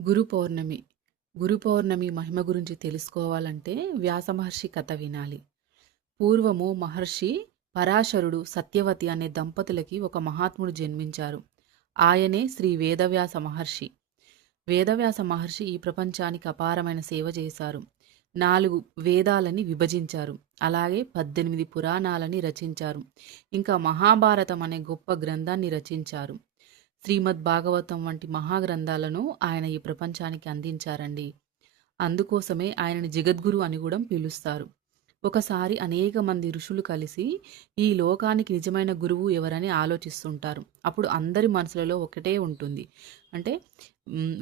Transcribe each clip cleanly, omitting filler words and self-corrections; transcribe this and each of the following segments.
గురు పౌర్ణమి. గురు పౌర్ణమి మహిమ గురించి తెలుసుకోవాలంటే వ్యాస మహర్షి కథ వినాలి. పూర్వము మహర్షి పరాశరుడు, సత్యవతి అనే దంపతులకి ఒక మహాత్ముడు జన్మించారు. ఆయనే శ్రీ వేదవ్యాస మహర్షి. వేదవ్యాస మహర్షి ఈ ప్రపంచానికి అపారమైన సేవ చేశారు. 4 వేదాలని విభజించారు. అలాగే 18 పురాణాలని రచించారు. ఇంకా మహాభారతం అనే గొప్ప గ్రంథాన్ని రచించారు. శ్రీమద్ భాగవతం వంటి మహాగ్రంథాలను ఆయన ఈ ప్రపంచానికి అందించారండి. అందుకోసమే ఆయనని జగద్గురు అని కూడా పిలుస్తారు. ఒకసారి అనేక మంది ఋషులు కలిసి ఈ లోకానికి నిజమైన గురువు ఎవరని ఆలోచిస్తుంటారు. అప్పుడు అందరి మనసులలో ఒకటే ఉంటుంది. అంటే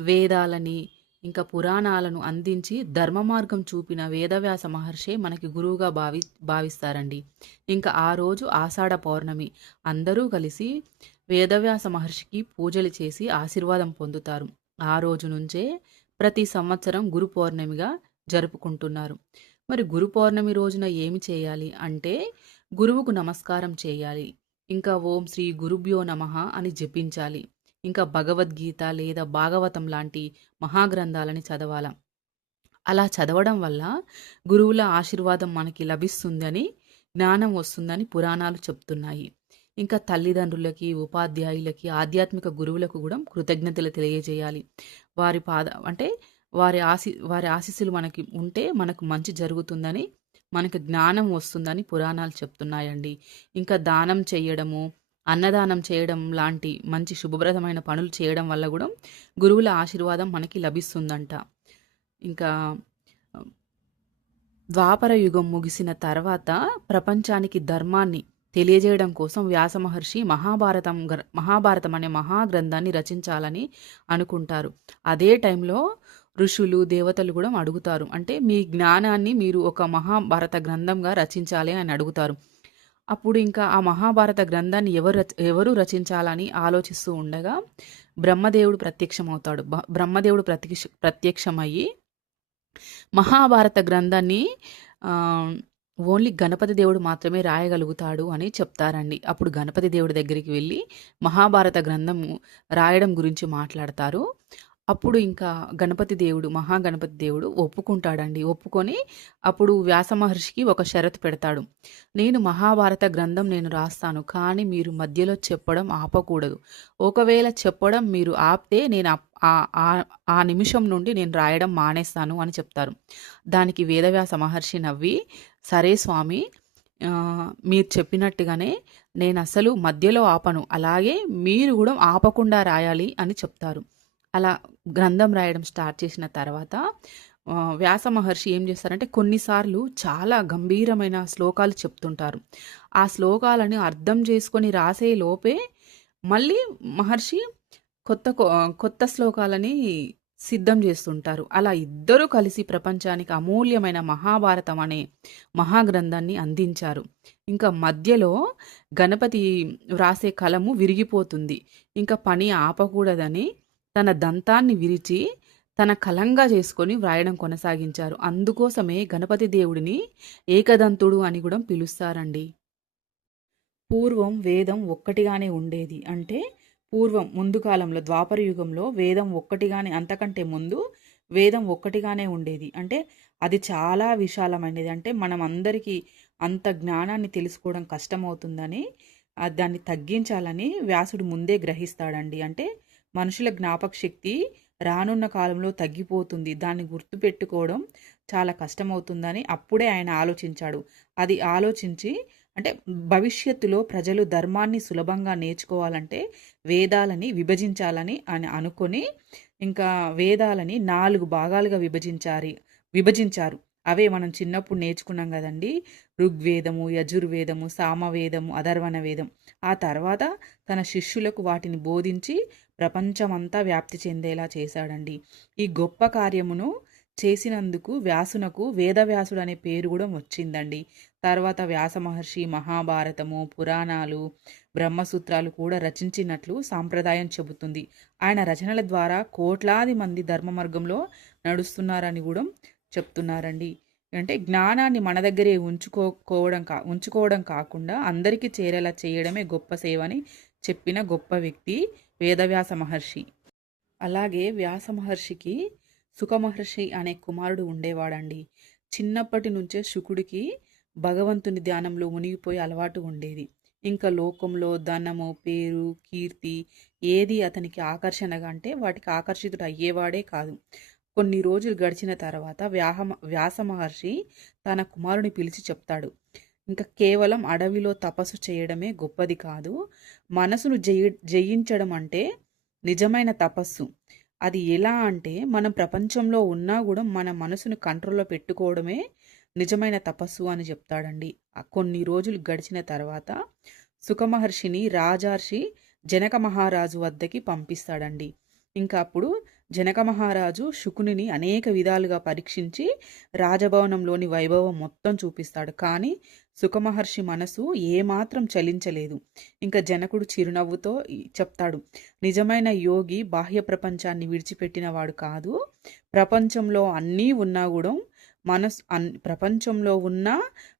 వేదాలని ఇంకా పురాణాలను అందించి ధర్మ మార్గం చూపిన వేదవ్యాస మహర్షే మనకి గురువుగా భావిస్తారండి. ఇంకా ఆ రోజు ఆషాఢ పౌర్ణమి. అందరూ కలిసి వేదవ్యాస మహర్షికి పూజలు చేసి ఆశీర్వాదం పొందుతారు. ఆ రోజు నుంచే ప్రతి సంవత్సరం గురు పౌర్ణమిగా జరుపుకుంటున్నారు. మరి గురు పౌర్ణమి రోజున ఏమి చేయాలి అంటే గురువుకు నమస్కారం చేయాలి. ఇంకా ఓం శ్రీ గురుభ్యో నమః అని జపించాలి. ఇంకా భగవద్గీత లేదా భాగవతం లాంటి మహాగ్రంథాలని చదవాల. అలా చదవడం వల్ల గురువుల ఆశీర్వాదం మనకి లభిస్తుందని, జ్ఞానం వస్తుందని పురాణాలు చెప్తున్నాయి. ఇంకా తల్లిదండ్రులకి, ఉపాధ్యాయులకి, ఆధ్యాత్మిక గురువులకు కూడా కృతజ్ఞతలు తెలియజేయాలి. అంటే వారి ఆశీస్సులు మనకి ఉంటే మనకు మంచి జరుగుతుందని, మనకు జ్ఞానం వస్తుందని పురాణాలు చెప్తున్నాయండి. ఇంకా దానం చేయడము, అన్నదానం చేయడం లాంటి మంచి శుభప్రదమైన పనులు చేయడం వల్ల కూడా గురువుల ఆశీర్వాదం మనకి లభిస్తుందంట. ఇంకా ద్వాపర యుగం ముగిసిన తర్వాత ప్రపంచానికి ధర్మాన్ని తెలియజేయడం కోసం వ్యాస మహర్షి మహాభారతం అనే మహాగ్రంథాన్ని రచించాలని అనుకుంటారు. అదే టైంలో ఋషులు, దేవతలు కూడా అడుగుతారు. అంటే మీ జ్ఞానాన్ని మీరు ఒక మహాభారత గ్రంథంగా రచించాలి అని అడుగుతారు. అప్పుడు ఇంకా ఆ మహాభారత గ్రంథాన్ని ఎవరు రచించాలని ఆలోచిస్తూ ఉండగా బ్రహ్మదేవుడు ప్రత్యక్షమవుతాడు. బ్రహ్మదేవుడు ప్రత్యక్షమయ్యి మహాభారత గ్రంథాన్ని ఓన్లీ గణపతి దేవుడు మాత్రమే రాయగలుగుతాడు అని చెప్తారండి. అప్పుడు గణపతి దేవుడి దగ్గరికి వెళ్ళి మహాభారత గ్రంథము రాయడం గురించి మాట్లాడతారు. అప్పుడు ఇంకా మహాగణపతి దేవుడు ఒప్పుకుంటాడండి. ఒప్పుకొని అప్పుడు వ్యాస మహర్షికి ఒక షరతు పెడతాడు. నేను మహాభారత గ్రంథం రాస్తాను, కానీ మీరు మధ్యలో చెప్పడం ఆపకూడదు. ఒకవేళ చెప్పడం మీరు ఆపితే నేను ఆ నిమిషం నుండి నేను రాయడం మానేస్తాను అని చెప్తారు. దానికి వేదవ్యాస మహర్షి నవ్వి, సరే స్వామి, మీరు చెప్పినట్టుగానే నేను అసలు మధ్యలో ఆపను, అలాగే మీరు కూడా ఆపకుండా రాయాలి అని చెప్తారు. అలా గ్రంథం రాయడం స్టార్ట్ చేసిన తర్వాత వ్యాస మహర్షి ఏం చేస్తారంటే కొన్నిసార్లు చాలా గంభీరమైన శ్లోకాలు చెప్తుంటారు. ఆ శ్లోకాలను అర్థం చేసుకొని రాసే లోపే మళ్ళీ మహర్షి కొత్త శ్లోకాలని సిద్ధం చేస్తుంటారు. అలా ఇద్దరూ కలిసి ప్రపంచానికి అమూల్యమైన మహాభారతం అనే మహాగ్రంథాన్ని అందించారు. ఇంకా మధ్యలో గణపతి వ్రాసే కలము విరిగిపోతుంది. ఇంకా పని ఆపకూడదని తన దంతాన్ని విరిచి తన కలంగా చేసుకొని వ్రాయడం కొనసాగించారు. అందుకోసమే గణపతి దేవుడిని ఏకదంతుడు అని కూడా పిలుస్తారండి. పూర్వం వేదం ఒక్కటిగానే ఉండేది. అంటే ముందు కాలంలో ద్వాపర యుగంలో వేదం ఒక్కటిగానే, అంతకంటే ముందు వేదం ఒక్కటిగానే ఉండేది. అంటే అది చాలా విశాలమైనది. అంటే మనం అందరికీ అంత జ్ఞానాన్ని తెలుసుకోవడం కష్టమవుతుందని దాన్ని తగ్గించాలని వ్యాసుడు ముందే గ్రహిస్తాడండి. అంటే మనుషుల జ్ఞాపక శక్తి రానున్న కాలంలో తగ్గిపోతుంది, దాన్ని గుర్తుపెట్టుకోవడం చాలా కష్టమవుతుందని అప్పుడే ఆయన ఆలోచించాడు. అది ఆలోచించి అంటే భవిష్యత్తులో ప్రజలు ధర్మాన్ని సులభంగా నేర్చుకోవాలంటే వేదాలని విభజించాలని అనుకొని ఇంకా వేదాలని 4 భాగాలుగా విభజించారు. అవే మనం చిన్నప్పుడు నేర్చుకున్నాం కదండి. ఋగ్వేదము, యజుర్వేదము, సామవేదము, అథర్వణ వేదం. ఆ తర్వాత తన శిష్యులకు వాటిని బోధించి ప్రపంచమంతా వ్యాప్తి చెందేలా చేశాడండి. ఈ గొప్ప కార్యమును చేసినందుకు వ్యాసునకు వేదవ్యాసుడు అనే పేరు కూడా వచ్చిందండి. తర్వాత వ్యాస మహర్షి మహాభారతము, పురాణాలు, బ్రహ్మసూత్రాలు కూడా రచించినట్లు సాంప్రదాయం చెబుతుంది. ఆయన రచనల ద్వారా కోట్లాది మంది ధర్మ మార్గంలో నడుస్తున్నారని కూడా చెప్తున్నారండి. అంటే జ్ఞానాన్ని మన దగ్గరే ఉంచుకోవడం కాకుండా అందరికీ చేరేలా చేయడమే గొప్ప సేవ అని చెప్పిన గొప్ప వ్యక్తి వేదవ్యాస మహర్షి. అలాగే వ్యాస మహర్షికి సుఖమహర్షి అనే కుమారుడు ఉండేవాడండి. చిన్నప్పటి నుంచే శుకుడికి భగవంతుని ధ్యానంలో మునిగిపోయి అలవాటు ఉండేది. ఇంకా లోకంలో ధనము, పేరు, కీర్తి ఏది అతనికి ఆకర్షణగా అంటే వాటికి ఆకర్షితుడు అయ్యేవాడే కాదు. కొన్ని రోజులు గడిచిన తర్వాత వ్యాస మహర్షి తన కుమారుని పిలిచి చెప్తాడు. ఇంకా కేవలం అడవిలో తపస్సు చేయడమే గొప్పది కాదు. మనసును జయించడం అంటే నిజమైన తపస్సు. అది ఎలా అంటే మనం ప్రపంచంలో ఉన్నా కూడా మన మనసును కంట్రోల్‌లో పెట్టుకోవడమే నిజమైన తపస్సు అని చెప్తాడండి. కొన్ని రోజులు గడిచిన తర్వాత సుఖమహర్షిని రాజర్షి జనక మహారాజు వద్దకి పంపిస్తాడండి. ఇంకా అప్పుడు జనక మహారాజు శుకునిని అనేక విధాలుగా పరీక్షించి రాజభవనంలోని వైభవం మొత్తం చూపిస్తాడు. కానీ సుఖమహర్షి మనసు ఏమాత్రం చలించలేదు. ఇంకా జనకుడు చిరునవ్వుతో చెప్తాడు, నిజమైన యోగి బాహ్య ప్రపంచాన్ని విడిచిపెట్టిన వాడు కాదు. ప్రపంచంలో అన్నీ ఉన్నా కూడా ప్రపంచంలో ఉన్న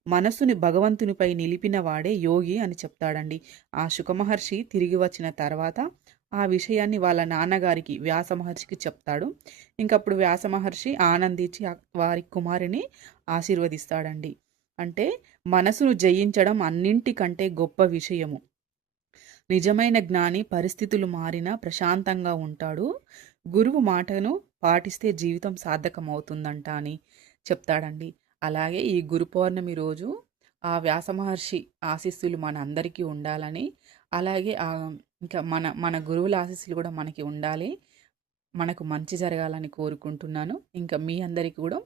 మనసుని భగవంతునిపై నిలిపిన వాడే యోగి అని చెప్తాడండి. ఆ సుఖమహర్షి తిరిగి వచ్చిన తర్వాత ఆ విషయాన్ని వాళ్ళ నాన్నగారికి వ్యాస మహర్షికి చెప్తాడు. ఇంకప్పుడు వ్యాస మహర్షి ఆనందించి వారి కుమారుని ఆశీర్వదిస్తాడండి. అంటే మనసును జయించడం అన్నింటికంటే గొప్ప విషయము. నిజమైన జ్ఞాని పరిస్థితులు మారినా ప్రశాంతంగా ఉంటాడు. గురువు మాటను పాటిస్తే జీవితం సార్థకమవుతుందంట అని చెప్తాడండి. అలాగే ఈ గురు పౌర్ణమి రోజు ఆ వ్యాస మహర్షి ఆశీస్సులు మన అందరికీ ఉండాలని, అలాగే ఇంకా మన మన గురువుల ఆశీస్సులు కూడా మనకి ఉండాలి. మనకు మంచి జరగాలని కోరుకుంటున్నాను. ఇంకా మీ అందరికీ కూడా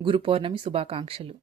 గురు పౌర్ణమి శుభాకాంక్షలు.